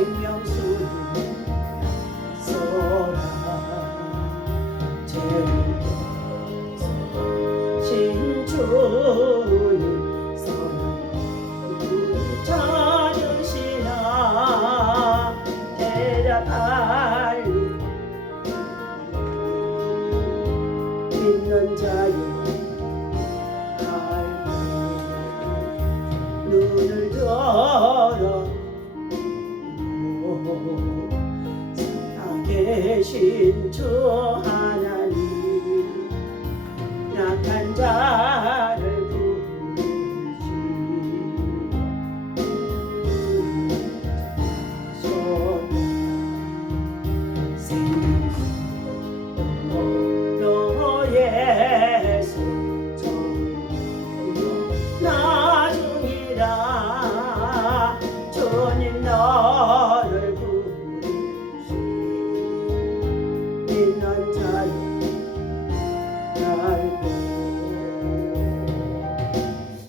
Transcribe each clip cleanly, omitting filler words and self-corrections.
생명수를 쏘라 죄를 신주님 선한 찾으시나 대답할 믿는 자여 알고 눈을 들어 살아계신 주 하나님 약한 자를 주님 너를 부르시 믿는 자여 알고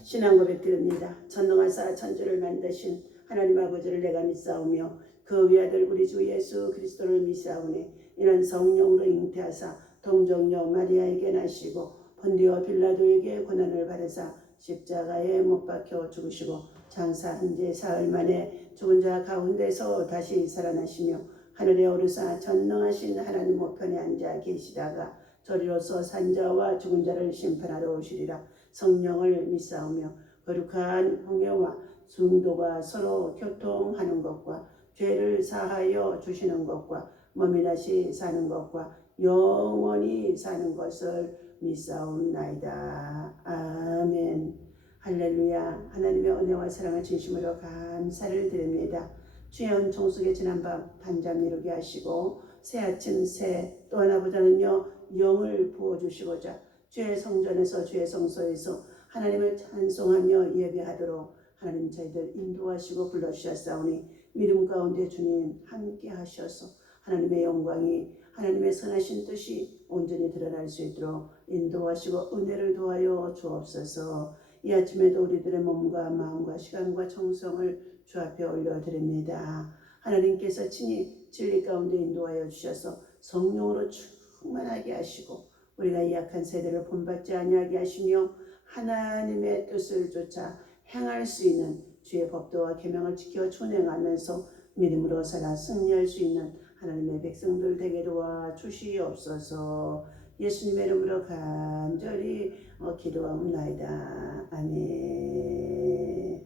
신앙 고백 드립니다. 전능하사 천주를 만드신 하나님 아버지를 내가 믿사오며 그 위아들 우리 주 예수 그리스도를 믿사오니 이는 성령으로 잉태하사 동정녀 마리아에게 나시고 본디오 빌라도에게 고난을 받으사 십자가에 못 박혀 죽으시고 장사한 지 사흘 만에 죽은 자 가운데서 다시 살아나시며 하늘에 오르사 전능하신 하나님 우편에 앉아 계시다가 저리로서 산 자와 죽은 자를 심판하러 오시리라. 성령을 믿사오며 거룩한 홍해와 중도가 서로 교통하는 것과 죄를 사하여 주시는 것과 몸이 다시 사는 것과 영원히 사는 것을 믿사옵나이다. 아멘. 할렐루야. 하나님의 은혜와 사랑을 진심으로 감사를 드립니다. 주연 종속의 지난 밤 단잠 이루게 하시고 새 아침 새 또 하나보다는요 영을 부어주시고자 주의 성전에서 주의 성소에서 하나님을 찬송하며 예배하도록 하나님 저희들 인도하시고 불러주셨사오니 믿음 가운데 주님 함께 하셔서 하나님의 영광이 하나님의 선하신 뜻이 온전히 드러날 수 있도록 인도하시고 은혜를 도하여 주옵소서. 이 아침에도 우리들의 몸과 마음과 시간과 정성을 주 앞에 올려드립니다. 하나님께서 친히 진리 가운데 인도하여 주셔서 성령으로 충만하게 하시고 우리가 이 약한 세대를 본받지 아니하게 하시며 하나님의 뜻을 쫓아 행할 수 있는 주의 법도와 계명을 지켜 준행하면서 믿음으로 살아 승리할 수 있는 하나님의 백성들 되게 도와주시옵소서. 예수님의 이름으로 간절히 기도하옵나이다. 아멘.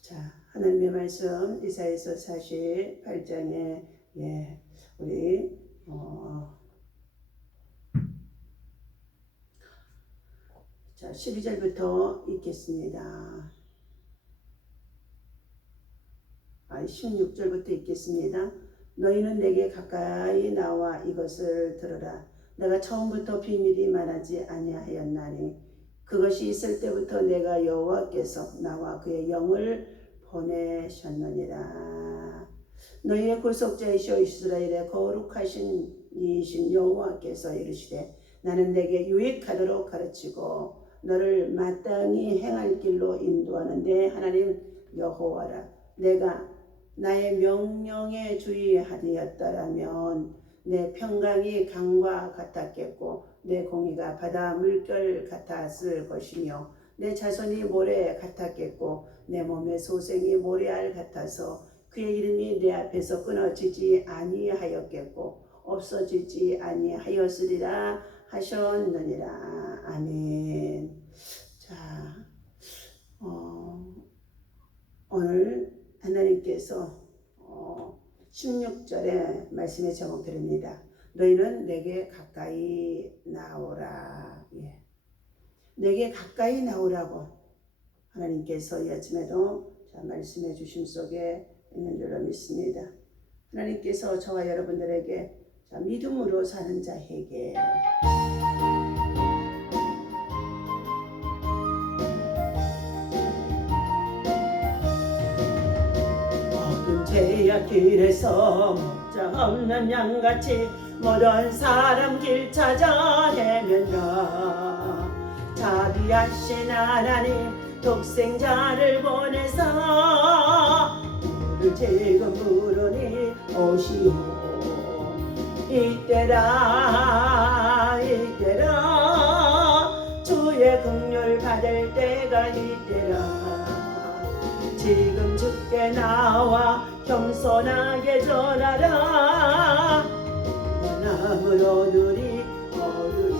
자, 하나님의 말씀 이사야서 48장에 우리 12절부터 읽겠습니다. 16절부터 읽겠습니다. 너희는 내게 가까이 나와 이것을 들으라. 내가 처음부터 비밀이 말하지 아니하였나니 그것이 있을 때부터 내가 여호와께서 나와 그의 영을 보내셨느니라. 너희의 구속자이시오 이스라엘의 거룩하신 이이신 여호와께서 이르시되 나는 내게 유익하도록 가르치고 너를 마땅히 행할 길로 인도하는데 하나님 여호와라. 내가 나의 명령에 주의하되었더라면 내 평강이 강과 같았겠고 내 공의가 바다 물결 같았을 것이며 내 자손이 모래 같았겠고 내 몸의 소생이 모래알 같아서 그의 이름이 내 앞에서 끊어지지 아니하였겠고 없어지지 아니하였으리라 하셨느니라. 아멘. 자, 오늘 하나님께서 16절에 말씀의 제목 드립니다. 너희는 내게 가까이 나오라. 내게 가까이 나오라고 하나님께서 이 아침에도 말씀해 주심 속에 있는 줄로 믿습니다. 하나님께서 저와 여러분들에게 믿음으로 사는 자에게 죄악 길에서 목자 없는 양같이 모든 사람 길 찾아 헤맨다. 자비하신 하나님 독생자를 보내사 주를 지금 부르니 오시오. 이때라 이때라 주의 긍휼 받을 때가 이때라. 지금 주께 나와 겸손하게 전하라. 원함으로 누리 얻으리.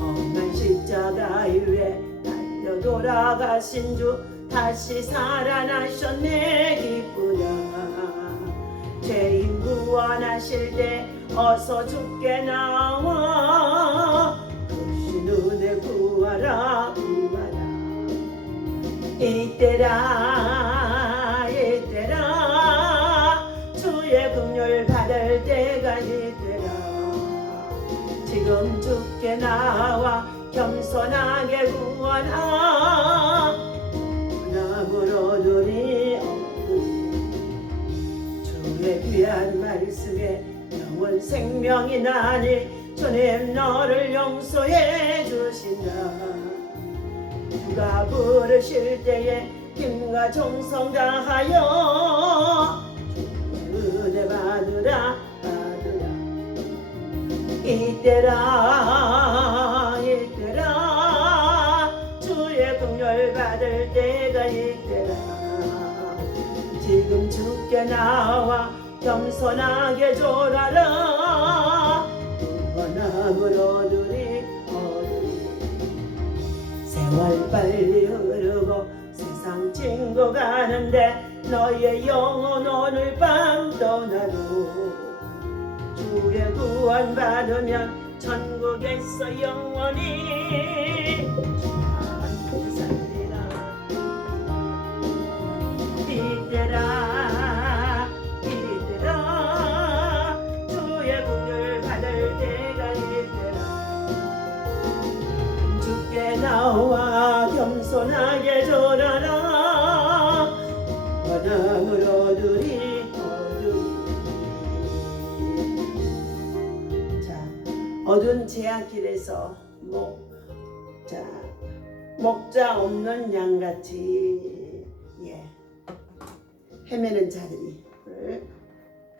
험한 십자가 위에 달려 돌아가신 주 다시 살아나셨네 기쁘다. 죄인 구원하실 때 어서 주께 나와 크신 은혜 구하라 구하라. 이때라 이때라 주의 긍휼 받을 때가 이때라. 지금 주께 나와 겸손하게 구하라. 원함으로 누리 얻으리. 주의 귀한 말씀에 영원 생명이 나니 주님 너를 용서해 주신다. 주가 부르실 때에 힘과 정성 다하여 주의 은혜 받으라 받으라. 이때라 이때라 주의 긍휼 받을 때가 이때라. 지금 주께 나와 겸손하게 졸아라. 원함으로 누리 얻으리. 세월 빨리 흐르고 세상 친구 가는데 너의 영혼 오늘 밤 떠나도 주의 구원 받으면 천국에서 영원히 주와 살리라. 이때라 이때라 주의 긍휼 받을 때가 이때라. 주께 나와 겸손하게 졸아라. 원함으로 누리 얻으리. 자, 어두운 제약길에서 목자 없는 양같이 헤매는 자들이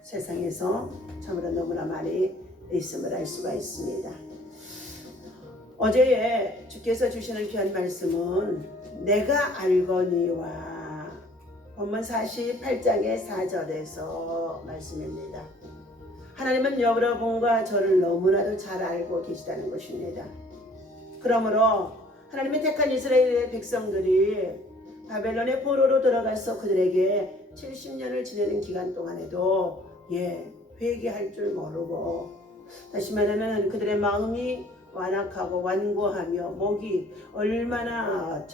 세상에서 참으로 너무나 많이 있음을 알 수가 있습니다. 어제에 주께서 주시는 귀한 말씀은 내가 알거니와 본문 48장의 4절에서 말씀입니다. 하나님은 여러분과 저를 너무나도 잘 알고 계시다는 것입니다. 그러므로 하나님의 택한 이스라엘의 백성들이 바벨론의 포로로 들어가서 그들에게 70년을 지내는 기간 동안에도 회개할 줄 모르고, 다시 말하면 그들의 마음이 완악하고 완고하며 목이 얼마나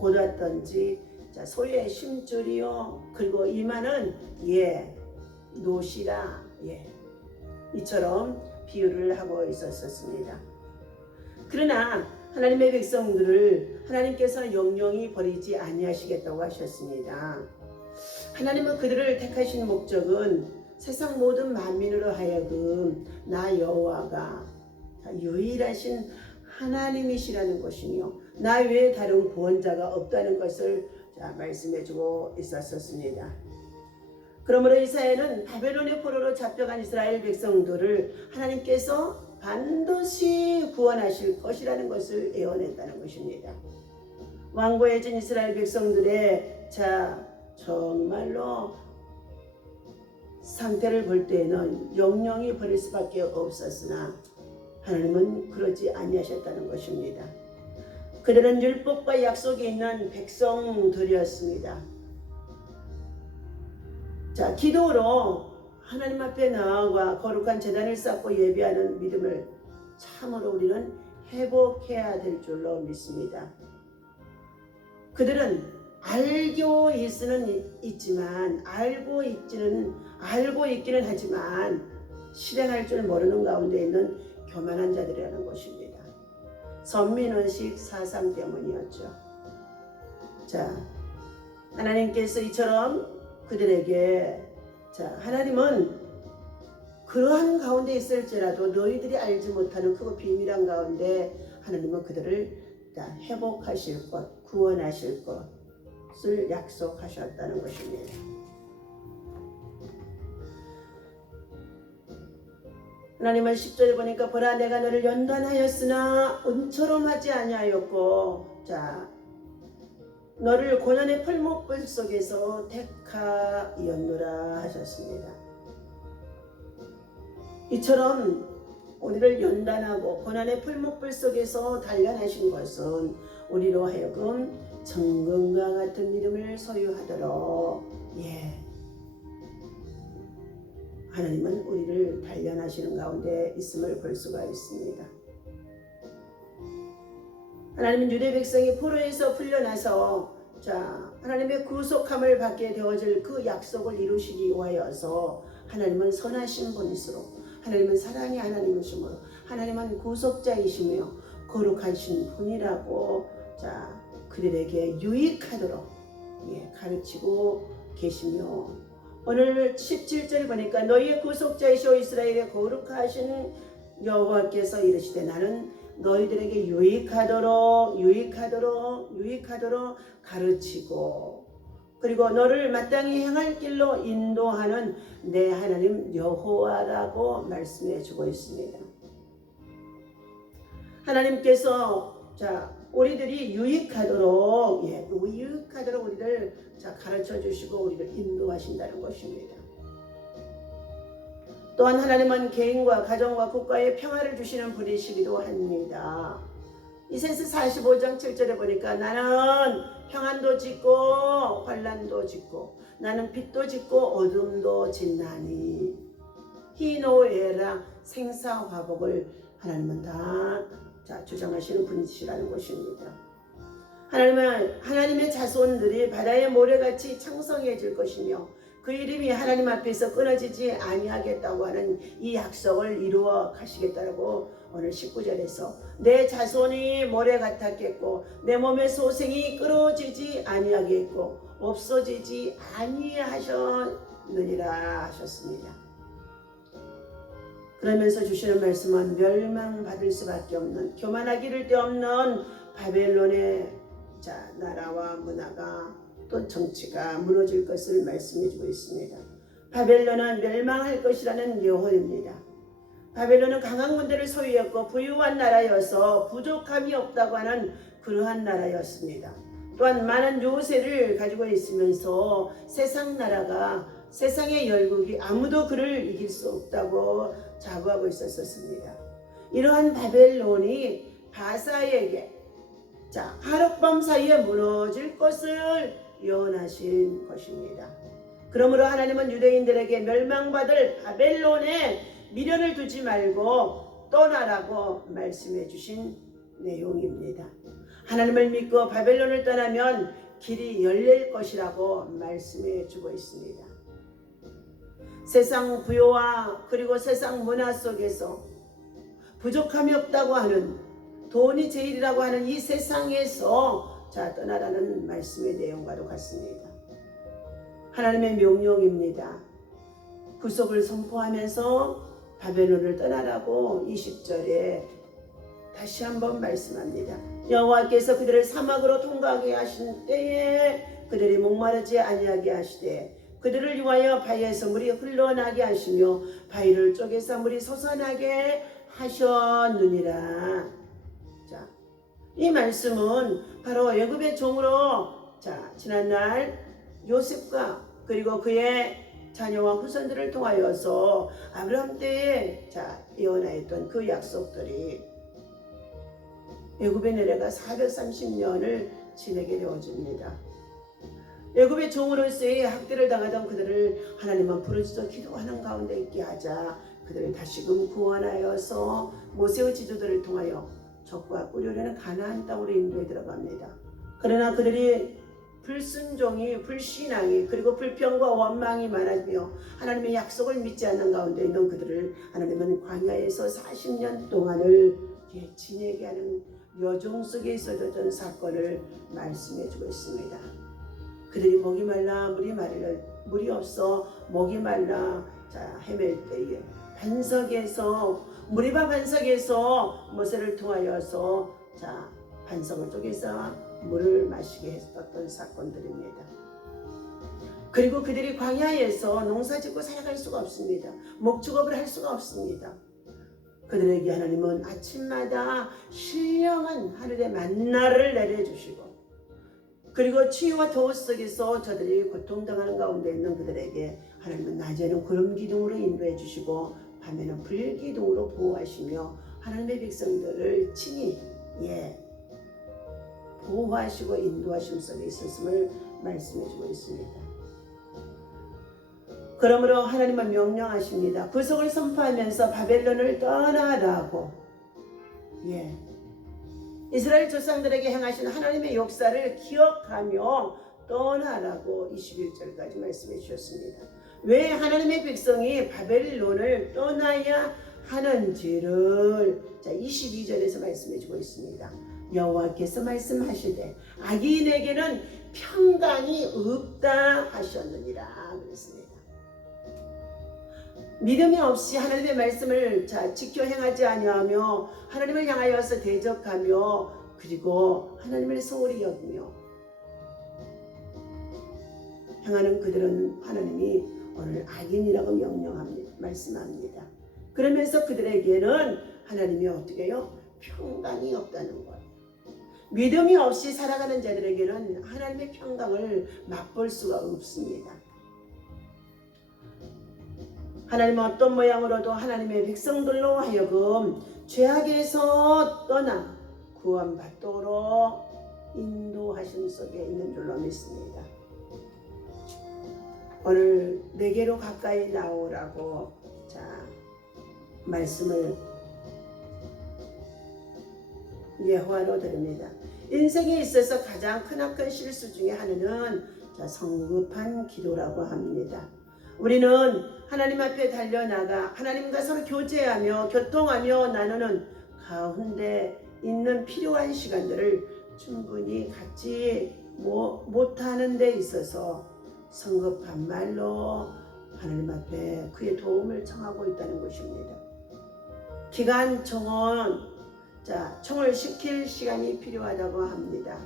곧았던지 소의 심줄이요 그리고 이마는 노시라 이처럼 비유를 하고 있었습니다. 그러나 하나님의 백성들을 하나님께서는 영영히 버리지 아니하시겠다고 하셨습니다. 하나님은 그들을 택하신 목적은 세상 모든 만민으로 하여금 나 여호와가 유일하신 하나님이시라는 것이며 나 외에 다른 구원자가 없다는 것을 말씀해주고 있었습니다. 그러므로 이사야는 바벨론의 포로로 잡혀간 이스라엘 백성들을 하나님께서 반드시 구원하실 것이라는 것을 예언했다는 것입니다. 완고해진 이스라엘 백성들의 정말로 상태를 볼 때에는 영영이 버릴 수밖에 없었으나 하나님은 그러지 아니하셨다는 것입니다. 그들은 율법과 약속이 있는 백성들이었습니다. 기도로 하나님 앞에 나아가 거룩한 제단을 쌓고 예배하는 믿음을 참으로 우리는 회복해야 될 줄로 믿습니다. 그들은 알고 있지만 알고 있기는 하지만 실행할 줄 모르는 가운데 있는 교만한 자들이라는 것입니다. 선민의식 사상 때문이었죠. 하나님께서 이처럼 그들에게 하나님은 그러한 가운데 있을지라도 너희들이 알지 못하는 크고 비밀한 가운데 하나님은 그들을 회복하실 것, 구원하실 것, 것을 약속하셨다는 것입니다. 하나님은 10절에 보니까 보라 내가 너를 연단하였으나 은처럼 하지 아니하였고 너를 고난의 풀목불 속에서 택하였노라 하셨습니다. 이처럼 우리를 연단하고 고난의 풀목불 속에서 단련하신 것은 우리로 하여금 정금과 같은 믿음을 소유하도록 하나님은 우리를 단련하시는 가운데 있음을 볼 수가 있습니다. 하나님은 유대 백성이 포로에서 풀려나서 하나님의 구속함을 받게 되어질 그 약속을 이루시기 위하여서 하나님은 선하신 분이시로 하나님은 사랑의 하나님이시므로 하나님은 구속자이시며 거룩하신 분이라고 그들에게 유익하도록 가르치고 계시며 오늘 17절을 보니까 너희의 구속자이시오 이스라엘의 거룩하신 여호와께서 이르시되 나는 너희들에게 유익하도록 가르치고 그리고 너를 마땅히 행할 길로 인도하는 내 하나님 여호와라고 말씀해 주고 있습니다. 하나님께서 우리들이 유익하도록 우리를 가르쳐 주시고 우리를 인도하신다는 것입니다. 또한 하나님은 개인과 가정과 국가에 평화를 주시는 분이시기도 합니다. 이사야서 45장 7절에 보니까 나는 평안도 짓고 환난도 짓고 나는 빛도 짓고 어둠도 짓나니 희노애락 생사화복을 하나님은 다 주장하시는 분이시라는 것입니다. 하나님은 하나님의 자손들이 바다의 모래같이 창성해질 것이며 그 이름이 하나님 앞에서 끊어지지 아니하겠다고 하는 이 약속을 이루어 가시겠다고 오늘 19절에서 내 자손이 모래 같았겠고 내 몸의 소생이 끊어지지 아니하겠고 없어지지 아니하셨느니라 하셨습니다. 그러면서 주시는 말씀은 멸망받을 수밖에 없는 교만하기를 데 없는 바벨론의 나라와 문화가 또 정치가 무너질 것을 말씀해 주고 있습니다. 바벨론은 멸망할 것이라는 예언입니다. 바벨론은 강한 군대를 소유했고 부유한 나라여서 부족함이 없다고 하는 그러한 나라였습니다. 또한 많은 요새를 가지고 있으면서 세상 나라가 세상의 열국이 아무도 그를 이길 수 없다고 자부하고 있었습니다. 이러한 바벨론이 바사에게 하룻밤 사이에 무너질 것을 예언하신 것입니다. 그러므로 하나님은 유대인들에게 멸망받을 바벨론에 미련을 두지 말고 떠나라고 말씀해 주신 내용입니다. 하나님을 믿고 바벨론을 떠나면 길이 열릴 것이라고 말씀해 주고 있습니다. 세상 부요와 그리고 세상 문화 속에서 부족함이 없다고 하는 돈이 제일이라고 하는 이 세상에서 떠나라는 말씀의 내용과도 같습니다. 하나님의 명령입니다. 구속을 선포하면서 바벨론을 떠나라고 20절에 다시 한번 말씀합니다. 여호와께서 그들을 사막으로 통과하게 하신 때에 그들이 목마르지 아니하게 하시되 그들을 위하여 바위에서 물이 흘러나게 하시며 바위를 쪼개서 물이 솟아나게 하셨느니라. 이 말씀은 바로 애굽의 종으로 지난날 요셉과 그리고 그의 자녀와 후손들을 통하여서 아브라함 때에 예언하였던 그 약속들이 애굽에 내려가 430년을 지내게 되어집니다. 애굽의 종으로서의 학대를 당하던 그들을 하나님은 부르짖어 기도하는 가운데 있게 하자 그들을 다시금 구원하여서 모세의 지도들을 통하여 적과 꿀려내는 가나안 땅으로 인도해 들어갑니다. 그러나 그들이 불순종이 불신앙이 그리고 불평과 원망이 많아지며 하나님의 약속을 믿지 않는 가운데 있는 그들을 하나님은 광야에서 40년 동안을 지내게 하는 여종 속에 있었던 사건을 말씀해 주고 있습니다. 그들이 목이 말라 물이 없어 목이 말라 헤맬 때에 반석에서 모세를 통하여서 반석을 쪼개서 물을 마시게 했었던 사건들입니다. 그리고 그들이 광야에서 농사짓고 살아갈 수가 없습니다. 목축업을 할 수가 없습니다. 그들에게 하나님은 아침마다 신령한 하늘의 만나를 내려주시고, 그리고 추위와 더위 속에서 저들이 고통당하는 가운데 있는 그들에게 하나님은 낮에는 구름 기둥으로 인도해 주시고 밤에는 불 기둥으로 보호하시며 하나님의 백성들을 친히 보호하시고 인도하심 속에 있었음을 말씀해 주고 있습니다. 그러므로 하나님은 명령하십니다. 구속을 선포하면서 바벨론을 떠나라고. 이스라엘 조상들에게 행하신 하나님의 역사를 기억하며 떠나라고 21절까지 말씀해 주셨습니다. 왜 하나님의 백성이 바벨론을 떠나야 하는지를 22절에서 말씀해 주고 있습니다. 여호와께서 말씀하시되 악인에게는 평강이 없다 하셨느니라 그랬습니다. 믿음이 없이 하나님의 말씀을 지켜 행하지 아니하며 하나님을 향하여서 대적하며 그리고 하나님을 소홀히 여기며 행하는 그들은 하나님이 오늘 악인이라고 명령합니다. 말씀합니다. 그러면서 그들에게는 하나님이 어떻게 해요? 평강이 없다는 것. 믿음이 없이 살아가는 자들에게는 하나님의 평강을 맛볼 수가 없습니다. 하나님은 어떤 모양으로도 하나님의 백성들로 하여금 죄악에서 떠나 구원받도록 인도하심 속에 있는 줄로 믿습니다. 오늘 내게로 가까이 나오라고 말씀을 여호와로 드립니다. 인생에 있어서 가장 크나큰 실수 중에 하나는 성급한 기도라고 합니다. 우리는 하나님 앞에 달려나가 하나님과 서로 교제하며 교통하며 나누는 가운데 있는 필요한 시간들을 충분히 갖지 못하는 데 있어서 성급한 말로 하나님 앞에 그의 도움을 청하고 있다는 것입니다. 기관총은 총을 시킬 시간이 필요하다고 합니다.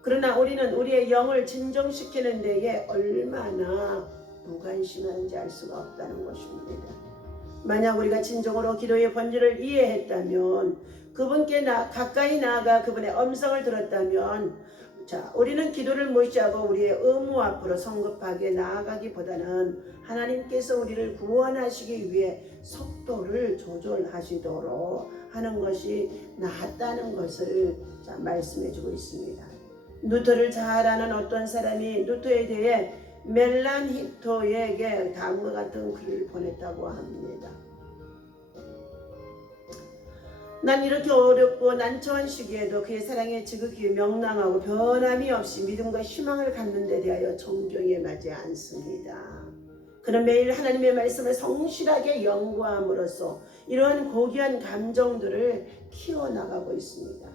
그러나 우리는 우리의 영을 진정시키는 데에 얼마나 무관심한지 알 수가 없다는 것입니다. 만약 우리가 진정으로 기도의 본질을 이해했다면, 그분께 가까이 나아가 그분의 음성을 들었다면, 우리는 기도를 무시하고 우리의 의무 앞으로 성급하게 나아가기보다는 하나님께서 우리를 구원하시기 위해 속도를 조절하시도록 하는 것이 낫다는 것을 말씀해 주고 있습니다. 누트를 잘 아는 어떤 사람이 누트에 대해 멜란히토에게 다음과 같은 글을 보냈다고 합니다. 난 이렇게 어렵고 난처한 시기에도 그의 사랑의 지극히 명랑하고 변함이 없이 믿음과 희망을 갖는 데 대하여 존경에 맞지 않습니다. 그는 매일 하나님의 말씀을 성실하게 연구함으로써 이러한 고귀한 감정들을 키워나가고 있습니다.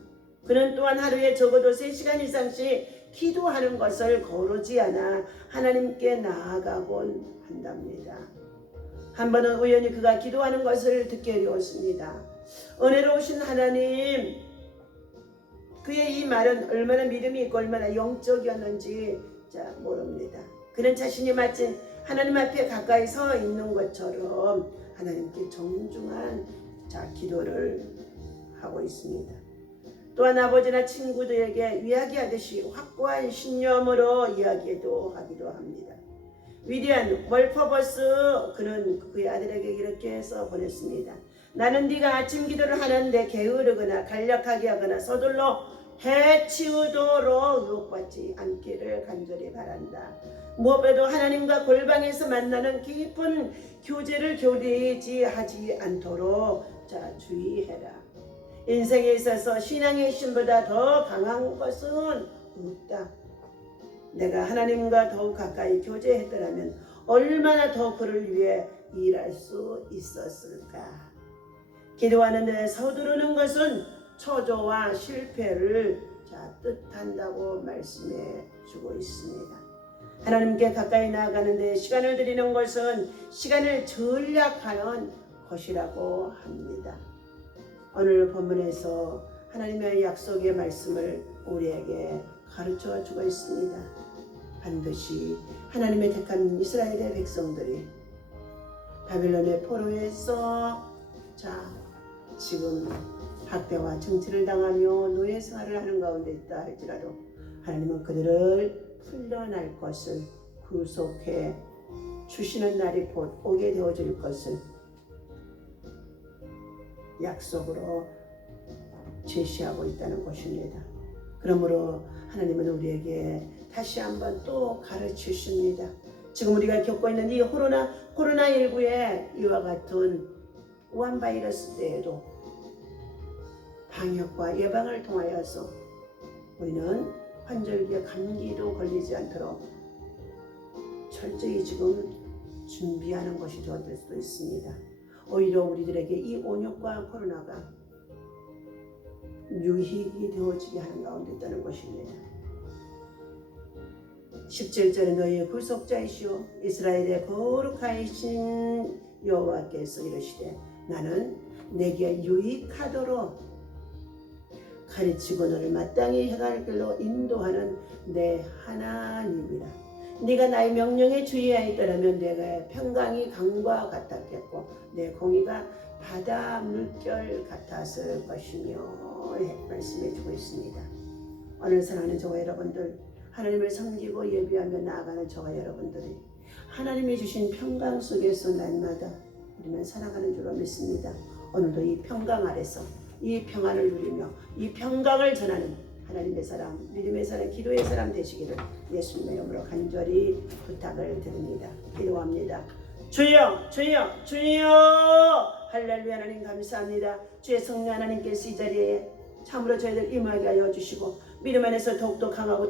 그는 또한 하루에 적어도 3시간 이상씩 기도하는 것을 거르지 않아 하나님께 나아가곤 한답니다. 한 번은 우연히 그가 기도하는 것을 듣게 되었습니다. 은혜로우신 하나님, 그의 이 말은 얼마나 믿음이 있고 얼마나 영적이었는지 모릅니다. 그는 자신이 마치 하나님 앞에 가까이 서 있는 것처럼 하나님께 정중한 기도를 하고 있습니다. 또한 아버지나 친구들에게 이야기하듯이 확고한 신념으로 이야기도 하기도 합니다. 위대한 월퍼버스, 그는 그의 아들에게 이렇게 해서 보냈습니다. 나는 네가 아침 기도를 하는데 게으르거나 간략하게 하거나 서둘러 해치우도록 유혹받지 않기를 간절히 바란다. 무엇보다도 하나님과 골방에서 만나는 깊은 교제를 교대지 하지 않도록 주의해라. 인생에 있어서 신앙의 힘보다 더 강한 것은 없다. 내가 하나님과 더욱 가까이 교제했더라면 얼마나 더 그를 위해 일할 수 있었을까. 기도하는 데 서두르는 것은 초조와 실패를 뜻한다고 말씀해 주고 있습니다. 하나님께 가까이 나아가는 데 시간을 들이는 것은 시간을 전략하는 것이라고 합니다. 오늘 본문에서 하나님의 약속의 말씀을 우리에게 가르쳐 주고 있습니다. 반드시 하나님의 택한 이스라엘의 백성들이 바벨론의 포로에서 지금 학대와 정치를 당하며 노예 생활을 하는 가운데 있다 할지라도 하나님은 그들을 풀려날 것을 구속해 주시는 날이 곧 오게 되어질 것을 약속으로 제시하고 있다는 것입니다. 그러므로 하나님은 우리에게 다시 한번 또 가르치십니다. 지금 우리가 겪고 있는 이 코로나19의 이와 같은 우한 바이러스 때에도 방역과 예방을 통하여서 우리는 환절기에 감기도 걸리지 않도록 철저히 지금 준비하는 것이 될 수도 있습니다. 오히려 우리들에게 이 온역과 코로나가 유익이 되어지게 하는 가운데 있다는 것입니다. 17절에 너희의 구속자이시오 이스라엘의 거룩하신 여호와께서 이르시되 나는 내게 유익하도록 가르치고 너를 마땅히 행할 길로 인도하는 내 하나님이라. 네가 나의 명령에 주의하였더라면 내가 평강이 강과 같았겠고 내 공의가 바다 물결 같았을 것이며 말씀해 주고 있습니다. 오늘 사랑하는 저와 여러분들, 하나님을 섬기고 예비하며 나아가는 저와 여러분들이 하나님이 주신 평강 속에서 날마다 우리는 살아가는 줄로 믿습니다. 오늘도 이 평강 아래서 이 평안을 누리며 이 평강을 전하는 하나님의 사람, 믿음의 사람, 기도의 사람 되시기를 예수님의 이름으로 간절히 부탁을 드립니다. 기도합니다. 주여, 주여, 주여! 할렐루야. 하나님 감사합니다. 주의 성령 하나님께서 이 자리에 참으로 저희들 임하게 하여 주시고 믿음 안에서 더욱더 강하고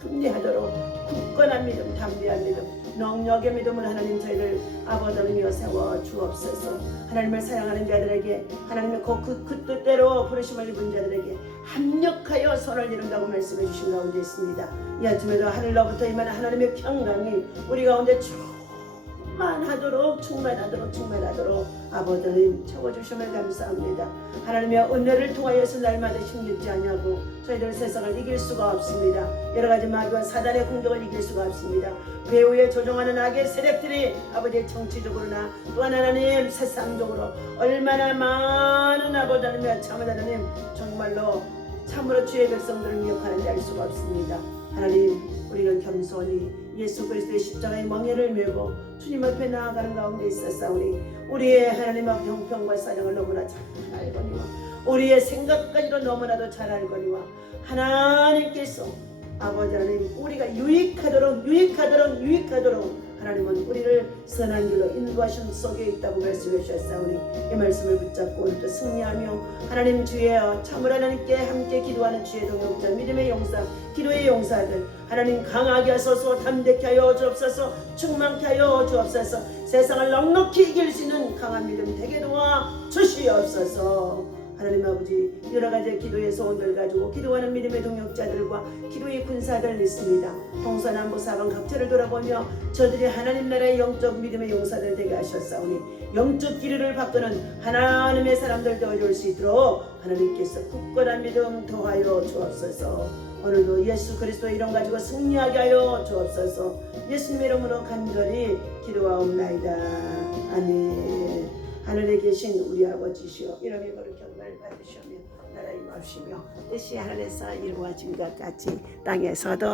담대하도록 굳건한 믿음, 담대한 믿음, 능력의 믿음을 하나님 저희들 아버지 하나님이여 세워 주옵소서. 하나님을 사랑하는 자들에게 하나님의 그 뜻대로 부르심을 입은 자들에게 합력하여 선을 이룬다고 말씀해 주신 가운데 있습니다. 이 아침에도 하늘로부터 임하는 하나님의 평강이 우리 가운데 충만하도록 아버지 하나님 채워주심을 감사합니다. 하나님의 은혜를 통하여서 날마다 힘들지 않냐고 저희들 세상을 이길 수가 없습니다. 여러가지 마귀와 사단의 공격을 이길 수가 없습니다. 배후에 조종하는 악의 세력들이 아버지의 정치적으로나 또한 하나님 세상적으로 얼마나 많은 아버지 하나님 참은 하나님 정말로 참으로 주의 백성들을 미혹하는지 알 수가 없습니다. 하나님 우리는 겸손히 예수 그리스도의 십자가의 멍에를 메고 주님 앞에 나아가는 가운데 있었사오니 우리의 하나님 앞 형편과 사정을 너무나 잘 알거니와 우리의 생각까지도 너무나도 잘 알거니와 하나님께서 아버지 하나님 우리가 유익하도록 하나님은 우리를 선한 길로 인도하신 속에 있다고 말씀해 주셨사오니 이 말씀을 붙잡고 오늘도 승리하며 하나님 주여 참으로 하나님께 함께 기도하는 주의 동역자 믿음의 용사 기도의 용사들 하나님 강하게 하소서 담대케 하여 주옵소서 충만케 하여 주옵소서 세상을 넉넉히 이길 수 있는 강한 믿음 되게 도와 주시옵소서. 하나님 아버지 여러가지 기도의 소원들 가지고 기도하는 믿음의 동역자들과 기도의 군사들 있습니다. 동서남북 사방 각처를 돌아보며 저들이 하나님 나라의 영적 믿음의 용사들 되게 하셨사오니 영적 기류를 바꾸는 하나님의 사람들 되어줄 수 있도록 하나님께서 굳건한 믿음 더하여 주옵소서. 오늘도 예수 그리스도의 이름 가지고 승리하게 하여 주옵소서. 예수님의 이름으로 간절히 기도하옵나이다. 아멘. 하늘에 계신 우리 아버지시여 이름이 거룩히 영광을 받으시며 나라의 임하시며 뜻이 하늘에서 이루어진 것 같이 땅에서도